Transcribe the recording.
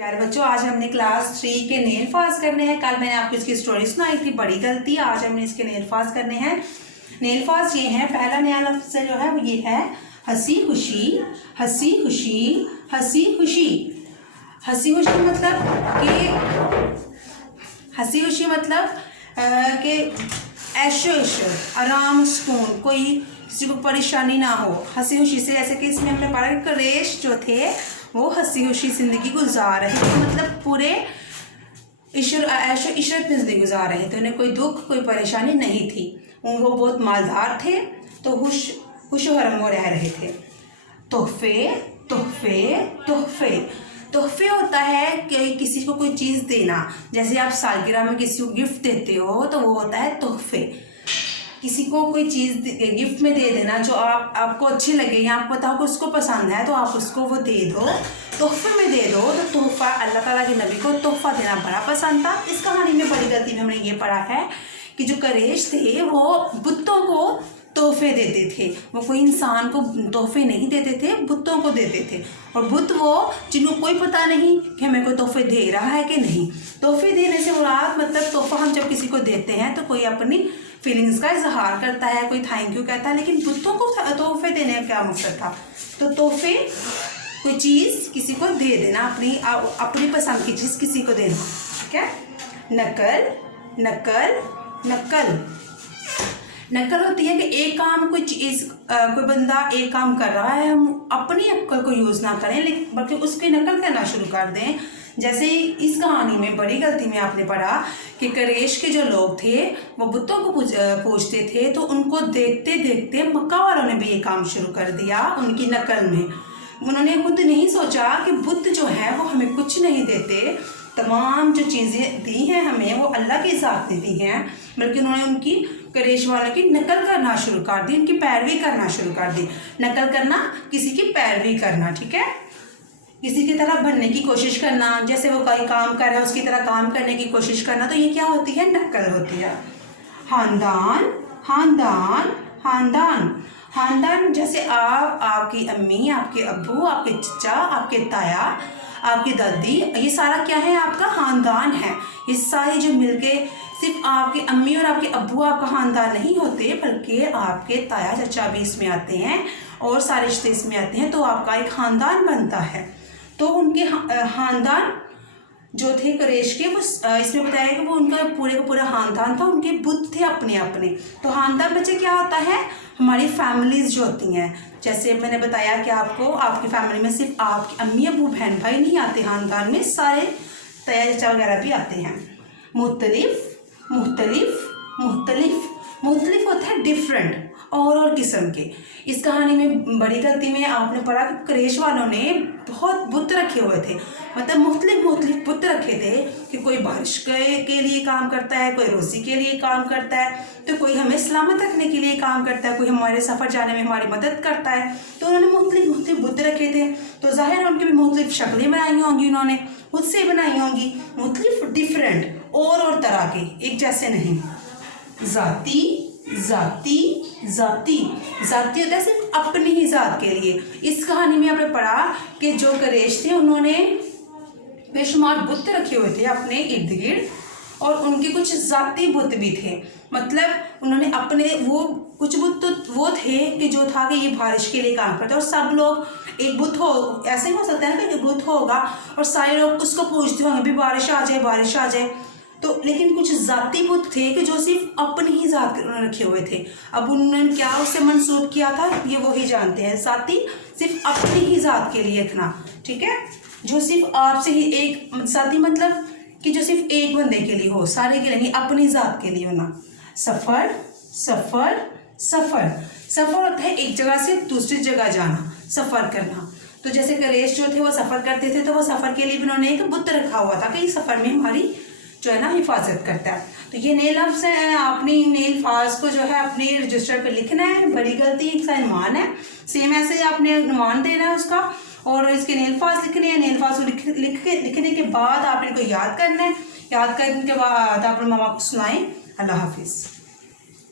प्यारे बच्चों, आज हमने क्लास 3 के नेल फास्ट करने हैं। कल मैंने आपको इसकी स्टोरी सुनाई थी, बड़ी गलती। आज हमने इसके नेल फास्ट करने हैं। नेल फास्ट ये है, पहला नया लफ्ज़ जो है वो ये है हंसी खुशी। हंसी खुशी, हंसी खुशी। हंसी खुशी मतलब कि ऐशो ऐशो, आराम सुकून, कोई किसी को परेशानी ना हो। हंसी खुशी से, जैसे कि इसमें हमने पढ़ा कि कुरैश जो थे वो हंसी खुशी ज़िंदगी गुजार रहे थे, मतलब पूरे ऐशो इशरत में ज़िंदगी गुजार रहे थे। उन्हें कोई दुख कोई परेशानी नहीं थी। वो बहुत मालदार थे, तो खुश हरम रह रहे थे। तोहफे तोहफे तोहफे तोहफे होता है कि किसी को कोई चीज़ देना। जैसे आप सालगिरह में किसी को गिफ्ट देते हो तो वो होता है तोहफे। किसी को कोई चीज़ गिफ्ट में दे देना जो आपको अच्छी लगे या आपको पता हो कि उसको पसंद है, तो आप उसको वो दे दो, तोहफे में दे दो। तो तोहफा, अल्लाह ताला के नबी को तोहफा देना बड़ा पसंद था। इस कहानी में बड़ी गलती में हमने ये पढ़ा है कि जो कुरैश थे वो बुतों को तोहफे देते थे। वो कोई इंसान को तोहफे नहीं देते थे, बुतों को देते थे। और बुत वो जिनको कोई पता नहीं कि हमें कोई तोहफे दे रहा है कि नहीं। तोहफे देने से मुराद, मतलब तोहफा हम जब किसी को देते हैं तो कोई अपनी फीलिंग्स का इजहार करता है, कोई थैंक यू कहता है। लेकिन बुतों को तोहफे देने का क्या मकसद था? तो तोहफे कोई चीज़ किसी को दे देना, अपनी पसंद की चीज़ किसी को देना। ठीक है। नकल नकल नकल नकल होती है कि एक काम कोई चीज़, कोई बंदा एक काम कर रहा है, हम अपनी अक्ल को यूज़ ना करें लेकिन बल्कि उसकी नकल करना शुरू कर दें। जैसे इस कहानी में बड़ी गलती में आपने पढ़ा कि कुरैश के जो लोग थे वो बुतों को पूजते थे, तो उनको देखते देखते मक्का वालों ने भी ये काम शुरू कर दिया उनकी नकल में। उन्होंने खुद नहीं सोचा कि बुत जो है वो हमें कुछ नहीं देते, तमाम जो चीज़ें दी हैं हमें वो अल्लाह की ज़ात ने दी हैं, बल्कि उन्होंने उनकी कुरैश वालों की नकल करना शुरू कर दी, उनकी पैरवी करना शुरू कर दी। नकल करना, किसी की पैरवी करना। ठीक है। किसी की तरह बनने की कोशिश करना, जैसे वो कोई काम कर रहा है उसकी तरह काम करने की कोशिश करना, तो ये क्या होती है? नकल होती है। खानदान खानदान खानदान खानदान, जैसे आपकी अम्मी, आपके अब्बू, आपके चचा, आपके ताया, आपकी दादी, ये सारा क्या है? आपका खानदान है। ये सारे जो मिलके, सिर्फ आपकी अम्मी और आपके अब्बू आपका खानदान नहीं होते, बल्कि आपके ताया चचा भी इसमें आते हैं और सारे रिश्ते इसमें आते हैं, तो आपका एक खानदान बनता है। तो उनके खानदान जो थे कुरैश के, वो इसमें बताया कि वो उनका पूरे का पूरा खानदान था, उनके बुत थे अपने अपने। तो खानदान बच्चे क्या होता है? हमारी फैमिलीज जो होती हैं, जैसे मैंने बताया कि आपको आपकी फैमिली में सिर्फ आपकी अम्मी अबू बहन भाई नहीं आते, खानदान में सारे ताया चाचा वगैरह भी आते हैं। मुख्तलिफ मुख्तलिफ मुख्तलिफ मुख्तलिफ होता है डिफरेंट, और किस्म के। इस कहानी में बड़ी गलती में आपने पढ़ा कि कुरैश वालों ने बहुत बुत रखे हुए थे, मतलब मुख्तलिफ बुत रखे थे कि कोई बारिश के लिए काम करता है, कोई रोज़ी के लिए काम करता है, तो कोई हमें सलामत रखने के लिए काम करता है, कोई हमारे सफ़र जाने में हमारी मदद करता है। तो उन्होंने मुख्तलिफ बुत रखे थे, तो ज़ाहिर है उनकी भी मुख्तलिफ शक्लें बनाई होंगी, उन्होंने खुद से बनाई होंगी, मुख्तलिफ डिफरेंट और तरह के, एक जैसे नहीं। जाती जाती जाती जाती होता है सिर्फ अपनी ही ज़ात के लिए। इस कहानी में आपने पढ़ा कि जो कुरैश थे उन्होंने बेशुमार बुत रखे हुए थे अपने इर्द गिर्द, और उनके कुछ ज़ाती बुत भी थे। मतलब उन्होंने अपने वो कुछ बुत तो वो थे कि जो था कि ये बारिश के लिए काम करते, और सब लोग एक बुत हो, ऐसे ही हो सकता है ना कि बुत होगा और सारे लोग उसको पूछते होंगे भी बारिश आ जाए बारिश आ जाए। तो लेकिन कुछ ज़ाती बुत थे कि जो सिर्फ अपनी ही ज़ात रखे हुए थे। अब उन्होंने क्या उससे मंसूब किया था, ये वो ही जानते हैं। ज़ाती सिर्फ अपनी ही ज़ात के लिए रखना। ठीक है। जो सिर्फ आपसे ही एक, ज़ाती मतलब कि जो सिर्फ एक बंदे के लिए हो, सारे के लिए नहीं, अपनी ज़ात के लिए होना। सफ़र सफ़र सफ़र सफ़र होता है एक जगह से दूसरी जगह जाना, सफ़र करना। तो जैसे कुरैश जो थे वो सफ़र करते थे, तो वो सफ़र के लिए भी उन्होंने एक बुत रखा हुआ था कि इस सफ़र में हमारी जो है ना हिफाजत करता है। तो ये नेल लफ्ज़ है, आपने नेल फास्ट को जो है अपने रजिस्टर पे लिखना है। बड़ी गलती एक सा नुमान है, सेम ऐसे ही आपने नुमान देना है उसका, और इसके नेल फास्ट लिखने हैं। नेल फास्ट को लिखने के बाद आप इनको याद करना है। याद करने के बाद आप अपने मामा को सुनाएं। अल्लाह हाफिज़।